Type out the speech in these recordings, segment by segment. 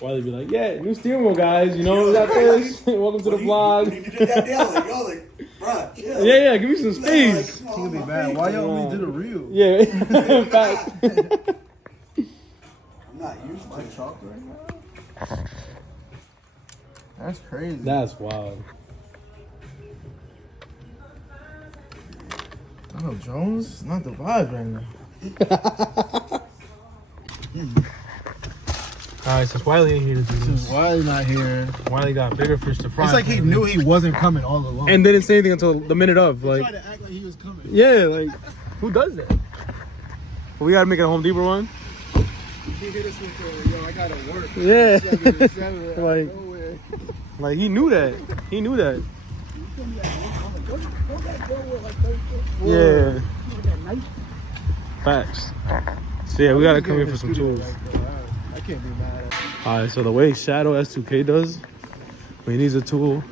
Wiley be like, yeah, new steering wheel, guys. You know, we got this. Welcome to the vlog. When you did that deal, like, yo, like, bro, chill. Yeah, give me some space. Like, It's gonna be bad. Why y'all only did a reel? Yeah, in fact. I'm not used to it. Chopped right now. That's crazy. That's wild. I know Jones, not the vibe right now. Alright, since Wiley ain't here to do Since this, Wiley not here, Wiley got bigger fish to fry. it's like he knew he wasn't coming all along. And didn't say anything until the minute of. Like, tried to act like he was coming. yeah, like, who does that? Well, we gotta make it a Home Depot one. He hit us with the, yo, I gotta work. Yeah. 7 to 7 out of Like- nowhere. Like, he knew that. He knew that. Yeah. Facts. So yeah, we gotta come here for some tools. I can't be mad at him. Alright, so the way Shadow S2K does, when he needs a tool,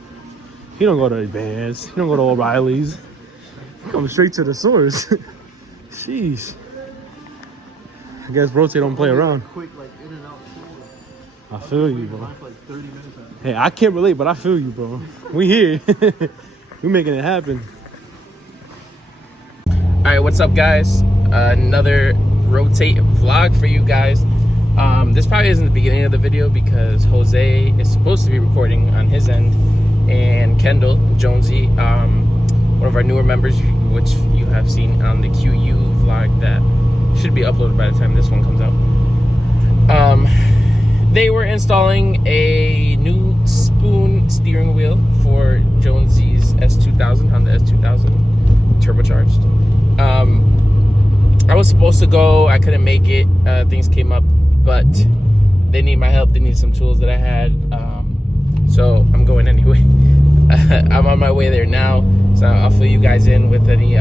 he don't go to Advanced, he don't go to O'Reilly's. He comes straight to the source. Sheesh. I guess Rotate don't play around. Quick, like, in and out. I feel you, bro. For like 30 minutes. Hey, I can't relate, but I feel you, bro. We here. We making it happen. All right, what's up, guys? Another Rotate vlog for you guys. This probably isn't the beginning of the video because Jose is supposed to be recording on his end, and Kendall, Jonesy, one of our newer members, which you have seen on the QU vlog that should be uploaded by the time this one comes out. They were installing a new Spoon steering wheel for Jonesy's S2000, Honda S2000, turbocharged. I was supposed to go, I couldn't make it, things came up, but they need my help, they need some tools that I had, so I'm going anyway. I'm on my way there now, so I'll fill you guys in with any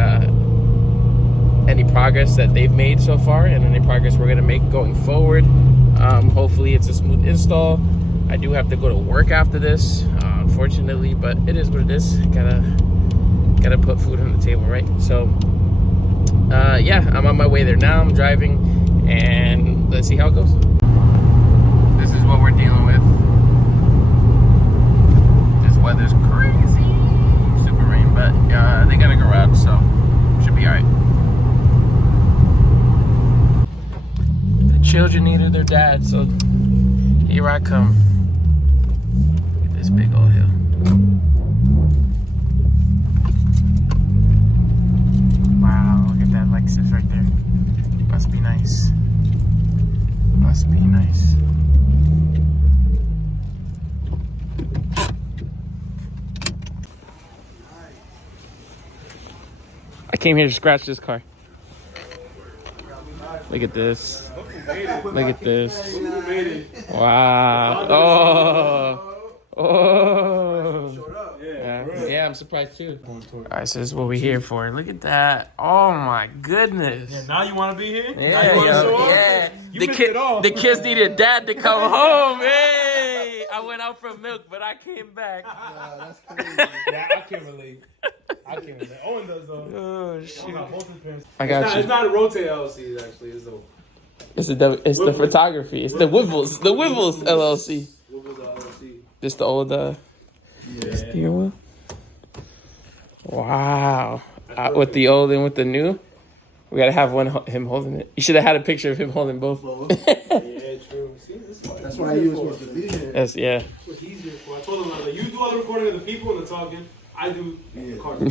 progress that they've made so far and any progress we're gonna make going forward. Hopefully it's a smooth install. I do have to go to work after this, unfortunately, but it is what it is. Gotta put food on the table, right? So yeah, I'm on my way there now. I'm driving, and let's see how it goes. This is what we're dealing with. This weather's crazy, super rain, but they got a garage, so should be all right. Children needed their dad, so here I come. Look at this big old hill. Wow, look at that Lexus right there. Must be nice. Must be nice. I came here to scratch this car. Look at this. Look at this. Wow. Oh. Yeah, I'm surprised too. Alright, so this is what we're here for. Look at that. Oh my goodness. Yeah, now you want to be here? Yeah. The kids needed dad to come home. Hey, I went out for milk, but I came back. That's crazy. Yeah, I can't relate. Owen does though. Oh shoot. I got you. It's not a Rotate LLC actually. It's the photography. It's the Wivels LLC. Wivels LLC. This the old steering wheel. Wow. With the old and with the new, we gotta have him holding it. You should have had a picture of him holding both. Yeah, true. See, That's why he was supposed to be here. That's That's what he's here for. I told him like, you do all the recording of the people and the talking. I do the cars. I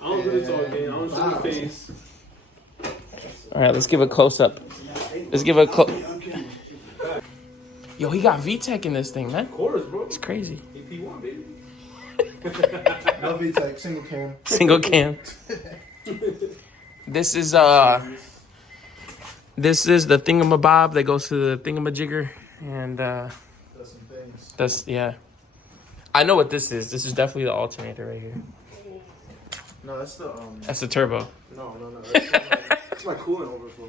don't do the talking. I don't show the face. All right, let's give a close up. Let's give a close. Yo, he got VTEC in this thing, man. Quarters, bro. It's crazy. EP1, baby. No VTEC, single cam. Single cam. This is the thingamabob that goes to the thingamajigger, and Does some things. that's yeah. I know what this is. This is definitely the alternator right here. No, that's the That's the turbo. No. That's my coolant overflow.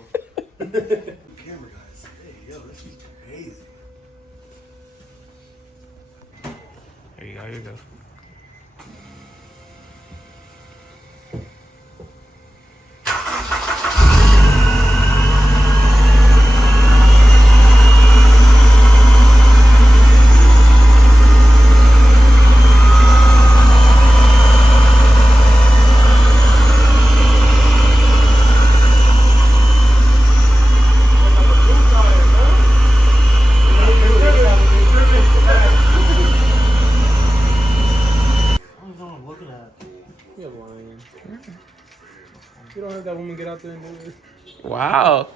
Camera guys. Hey, yo, this is crazy. There you go. Here you go. gonna get out there and do it. Wow.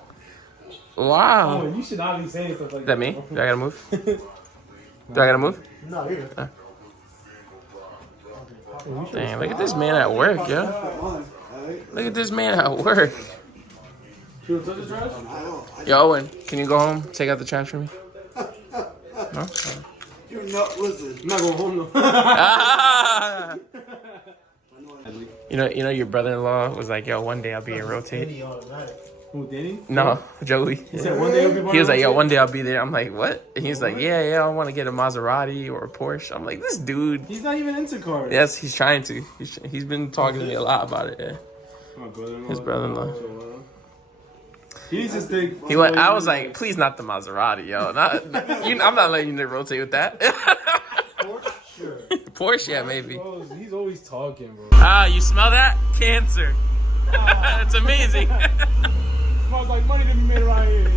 Wow. Oh, you should not be saying stuff like Is that. that me? Do I gotta move? Do I gotta move? No, here. Dang, look at this man at work, yo. Look at this man at work. You wanna touch the trash? Yo, Owen, can you go home? Take out the trash for me? No? You're not listening. I'm not going home though. Ah! You know, your brother-in-law was like, yo, one day I'll be in Rotate. Who, Danny? No, Joey. He said one day he'll be He was like, yo, one day I'll be there. I'm like, what? And he's like, yeah, I want to get a Maserati or a Porsche. I'm like, this dude. He's not even into cars. Yes, he's trying to. He's been talking to me a lot about it. Yeah. My brother-in-law. His brother-in-law. He needs to stay. He went. I was like, please, not the Maserati, yo. I'm not letting you Rotate with that. Porsche? Sure. Porsche, yeah, maybe. Bro, he's always talking, bro. Ah, you smell that? Cancer. It's amazing. Smells like money to be made around here.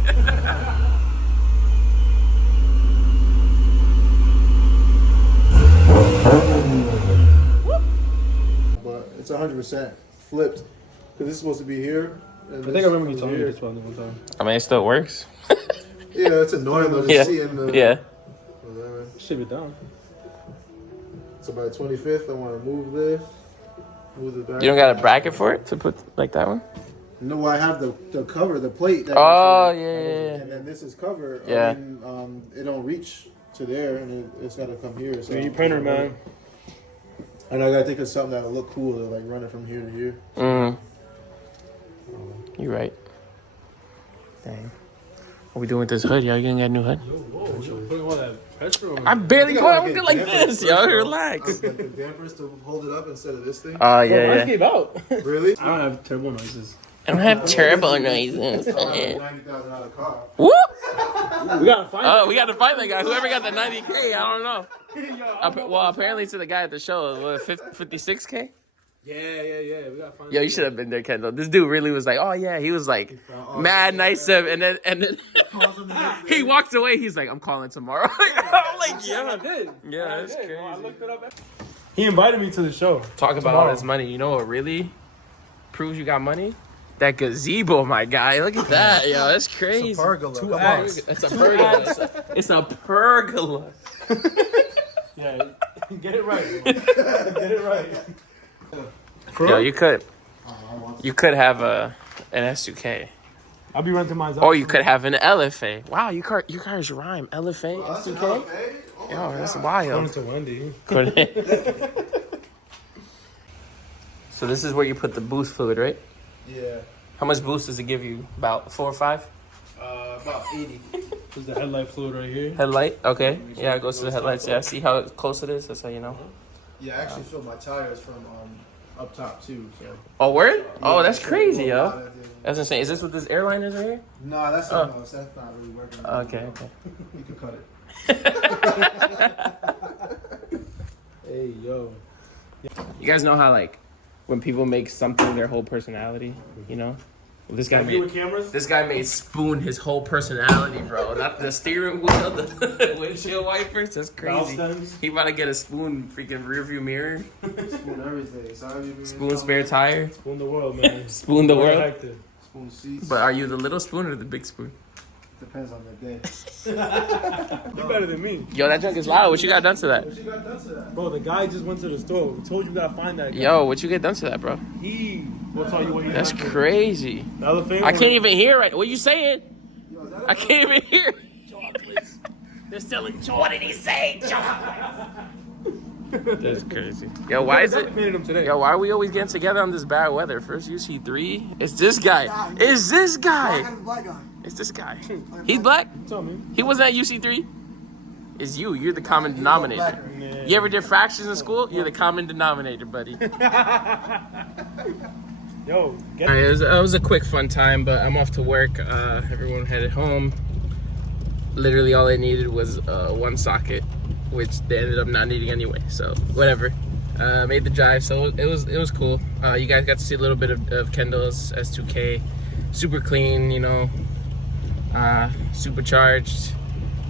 But it's 100% flipped because this is supposed to be here. I think I remember you telling me this one time. I mean, it still works. Yeah, it's annoying though. Yeah. Just seeing the. Yeah. Whatever. Ship it down. So by the 25th, I want to move this. Move the back. You don't got a bracket for it to put like that one? No, I have the cover, the plate. That Oh, goes yeah, there. yeah, yeah. And then this is cover. Yeah. I mean, it don't reach to there, and it's got to come here. So You printer, man. And I got to think of something that would look cool to like run it from here to here. Mm. You're right. Dang. What we doing with this hood? Y'all gonna get a new hood? Putting all that pressure on. I barely put like it a like damper this, first, yo. bro. Relax. Like the dampers to hold it up instead of this thing. Oh, I yeah. gave out. Really? I don't have turbo noises. I don't have turbo noises. $90,000 car. Woo! We gotta find Oh, we got to find that guy. Whoever got the 90K, I don't know. Well, apparently to the guy at the show, what, 56K? Yeah. We gotta find. Yo, you should have been there, Kendall. This dude really was like, oh yeah, he was like mad nice to him, and then he walked away. He's like, I'm calling tomorrow. I'm like, I did. yeah, that's I did. crazy. I looked it up. He invited me to the show. Talk about all this money. You know what really proves you got money? That gazebo, my guy. Look at that, yo. That's crazy. Pergola. Two Come on. acts. It's a pergola. It's a pergola. Yeah, get it right. Bro. Get it right. Yo, you could have an S2K. I'll be renting mine. Or you could have an LFA. Wow, you guys rhyme. LFA, That's an S2K? LFA? Oh my Yo, that's God. Going wild. to Wendy. So this is where you put the boost fluid, right? Yeah. How much boost does it give you? About 4 or 5? About 80. There's the headlight fluid right here. Headlight? Okay. Yeah, it goes to the headlights. Yeah, see how close it is? That's how you know. Yeah, I actually filled my tires from up top too. So. Oh, word? Oh, that's crazy, Yeah. yo. That's insane. Is this what this airline is right here? No, that's Oh. that's not really working. Okay. You can cut it. Hey, yo. You guys know how, like, when people make something their whole personality, you know? Well, this guy You made... with cameras? This guy made Spoon his whole personality, bro. Not the steering wheel, the windshield wipers. That's Valve crazy. stems? He about to get a Spoon freaking rear view mirror. Spoon everything. So Spoon spare tire. Spoon the world, man. Spoon the world. Hectic. Spoon seats. But are you the little spoon or the big spoon? Depends on the day. You better than me. Yo, that junk is loud. What you got done to that? What you got done to that? Bro, the guy just went to the store. We told you gotta find that guy. Yo, what you get done to that, bro? He will tell you what he That's did. crazy. The other thing. I can't even hear right. What you saying? Yo, is that I can't even hear. Chocolates. They're selling chocolates. What did he say? Chocolates. That's crazy. Yo, why is it? Painted him today. Yo, why are we always getting together on this bad weather? First UC3. It's this guy. It's this guy. I'm a black guy. It's this guy. He's black? Tell me. He wasn't at UC3? It's you. You're the common denominator. You ever did fractions in school? You're the common denominator, buddy. Yo, get All right, it was a quick, fun time, but I'm off to work. Everyone headed home. Literally, all I needed was one socket, which they ended up not needing anyway. So whatever. Made the drive, so it was cool. You guys got to see a little bit of Kendall's S2K. Super clean, you know. Supercharged.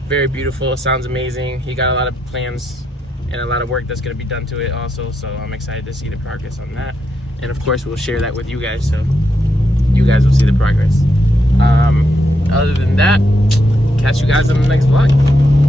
Very beautiful. Sounds amazing. He got a lot of plans and a lot of work that's going to be done to it also. So I'm excited to see the progress on that. And of course, we'll share that with you guys. So guys will see the progress. Other than that, catch you guys in the next vlog.